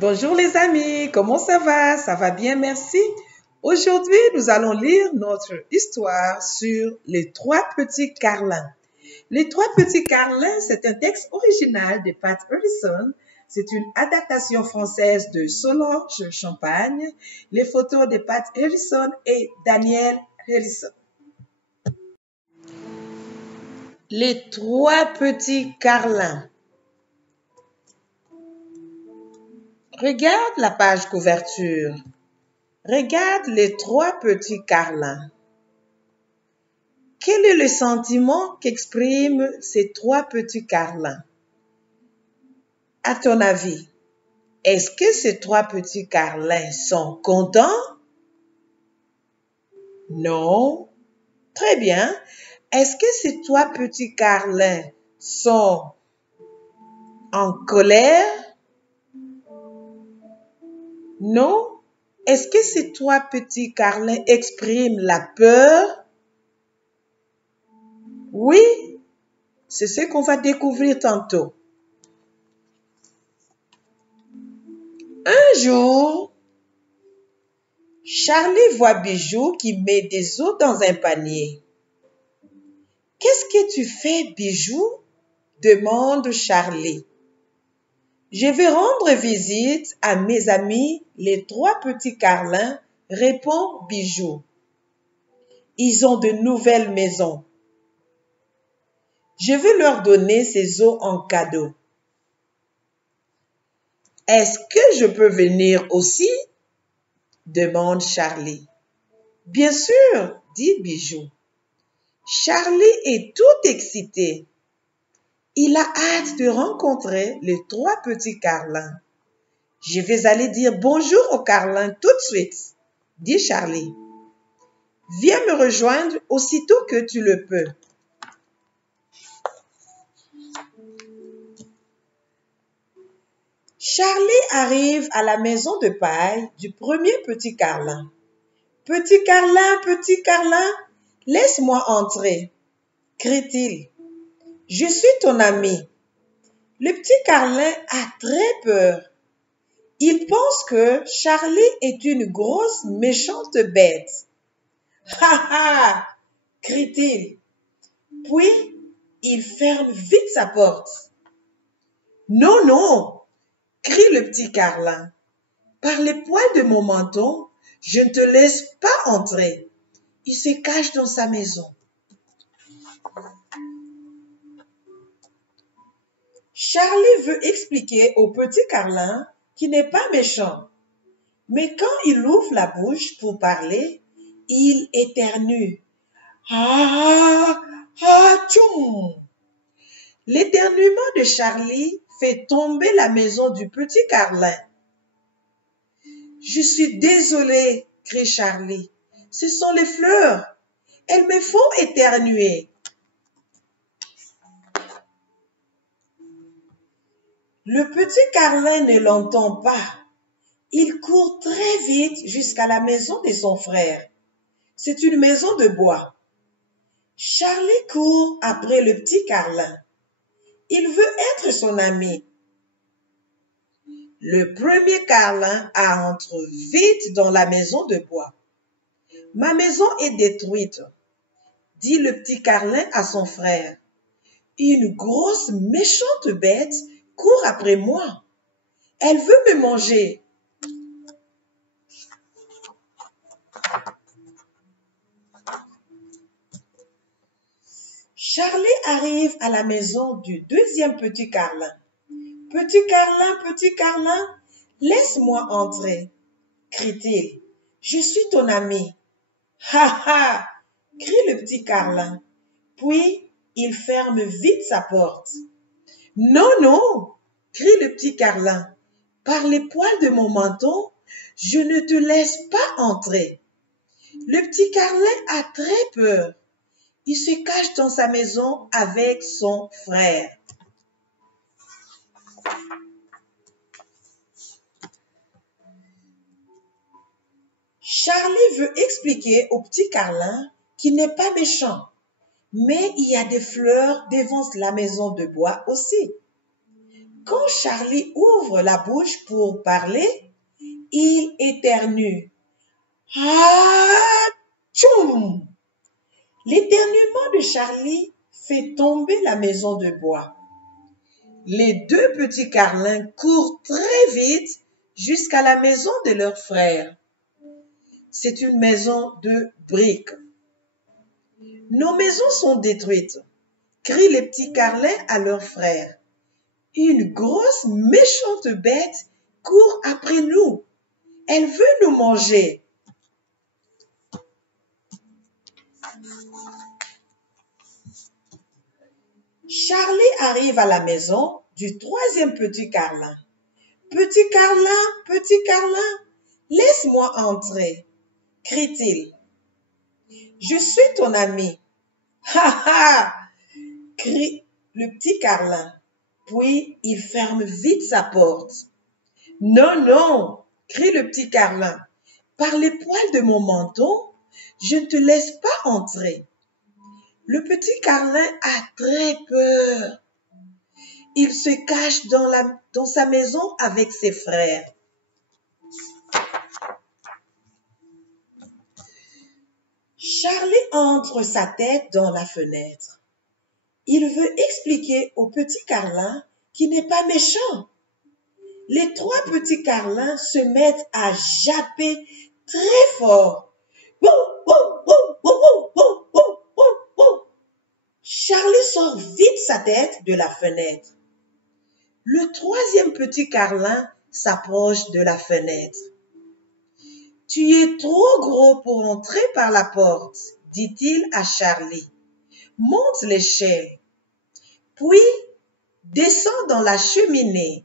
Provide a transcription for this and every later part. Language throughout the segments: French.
Bonjour les amis, comment ça va? Ça va bien, merci. Aujourd'hui, nous allons lire notre histoire sur les trois petits carlins. Les trois petits carlins, c'est un texte original de Pat Harrison. C'est une adaptation française de Solange Champagne. Les photos de Pat Harrison et Daniel Harrison. Les trois petits carlins. Regarde la page couverture. Regarde les trois petits carlins. Quel est le sentiment qu'expriment ces trois petits carlins? À ton avis, est-ce que ces trois petits carlins sont contents? Non. Très bien. Est-ce que ces trois petits carlins sont en colère? Non. Est-ce que ces trois petits carlins expriment la peur? Oui, c'est ce qu'on va découvrir tantôt. Un jour, Charlie voit Bijou qui met des œufs dans un panier. « Qu'est-ce que tu fais, Bijou? » demande Charlie. « Je vais rendre visite à mes amis, les trois petits carlins, » répond Bijou. « Ils ont de nouvelles maisons. Je veux leur donner ces œufs en cadeau. » « Est-ce que je peux venir aussi? » demande Charlie. « Bien sûr, » dit Bijou. Charlie est tout excité. Il a hâte de rencontrer les trois petits carlins. « Je vais aller dire bonjour aux carlins tout de suite, » dit Charlie. « Viens me rejoindre aussitôt que tu le peux. » Charlie arrive à la maison de paille du premier petit carlin. « Petit carlin, laisse-moi entrer, » crie-t-il. « Je suis ton ami. » Le petit carlin a très peur. Il pense que Charlie est une grosse méchante bête. « Ha ha !» crie-t-il. Puis, il ferme vite sa porte. « Non, non !» crie le petit carlin. « Par les poils de mon menton, je ne te laisse pas entrer. » Il se cache dans sa maison. Charlie veut expliquer au petit carlin qu'il n'est pas méchant. Mais quand il ouvre la bouche pour parler, il éternue. Ah, ah, tchoum! L'éternuement de Charlie fait tomber la maison du petit carlin. « Je suis désolé, » crie Charlie. « Ce sont les fleurs. Elles me font éternuer. » Le petit carlin ne l'entend pas. Il court très vite jusqu'à la maison de son frère. C'est une maison de bois. Charlie court après le petit carlin. Il veut être son ami. Le premier carlin entre vite dans la maison de bois. « Ma maison est détruite, » dit le petit carlin à son frère. « Une grosse méchante bête court après moi. Elle veut me manger. » Charlie arrive à la maison du deuxième petit carlin. « Petit carlin, laisse-moi entrer, » crie-t-il. « Je suis ton ami. »« Ha ha !» crie le petit carlin. Puis, il ferme vite sa porte. « Non, non !» crie le petit carlin. « Par les poils de mon menton, je ne te laisse pas entrer. » Le petit carlin a très peur. Il se cache dans sa maison avec son frère. Charlie veut expliquer au petit carlin qu'il n'est pas méchant, mais il y a des fleurs devant la maison de bois aussi. Quand Charlie ouvre la bouche pour parler, il éternue. Tchoum! L'éternuement de Charlie fait tomber la maison de bois. Les deux petits carlins courent très vite jusqu'à la maison de leur frère. C'est une maison de briques. Nos maisons sont détruites, crient les petits carlins à leur frère. Une grosse méchante bête court après nous. Elle veut nous manger. Charlie arrive à la maison du troisième petit carlin. Petit carlin, laisse-moi entrer, crie-t-il. Je suis ton ami. Ha ha, crie le petit carlin. Puis il ferme vite sa porte. Non, non, crie le petit carlin. Par les poils de mon menton, je ne te laisse pas entrer. Le petit carlin a très peur. Il se cache dans sa maison avec ses frères. Charlie entre sa tête dans la fenêtre. Il veut expliquer au petit carlin qu'il n'est pas méchant. Les trois petits carlins se mettent à japper très fort. Charlie sort vite sa tête de la fenêtre. Le troisième petit carlin s'approche de la fenêtre. Tu es trop gros pour entrer par la porte, dit-il à Charlie. Monte l'échelle, puis descends dans la cheminée.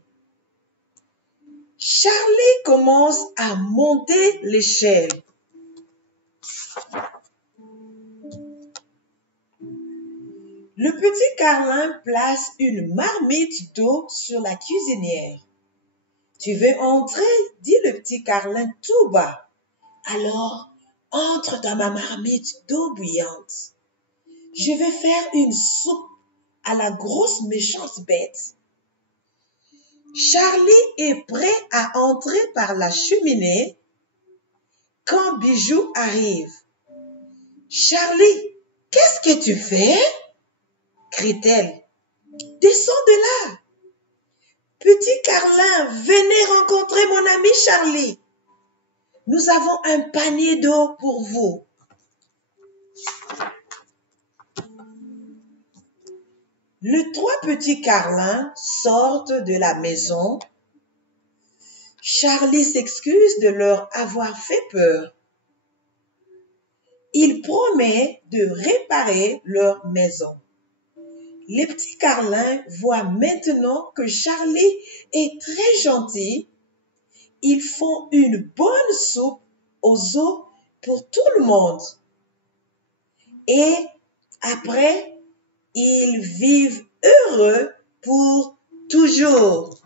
Charlie commence à monter l'échelle. Le petit carlin place une marmite d'eau sur la cuisinière. Tu veux entrer, dit le petit carlin tout bas. Alors, entre dans ma marmite d'eau bouillante. Je vais faire une soupe à la grosse méchante bête. Charlie est prêt à entrer par la cheminée quand Bijou arrive. Charlie, qu'est-ce que tu fais? Crie-t-elle. Descends de là. Petit carlin, venez rencontrer mon ami Charlie. Nous avons un panier d'eau pour vous. Les trois petits carlins sortent de la maison. Charlie s'excuse de leur avoir fait peur. Il promet de réparer leur maison. Les petits carlins voient maintenant que Charlie est très gentil. Ils font une bonne soupe aux œufs pour tout le monde. Et après, ils vivent heureux pour toujours.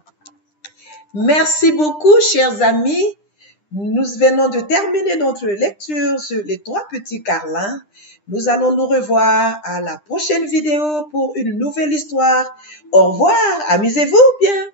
Merci beaucoup, chers amis. Nous venons de terminer notre lecture sur les trois petits carlins. Nous allons nous revoir à la prochaine vidéo pour une nouvelle histoire. Au revoir, amusez-vous bien.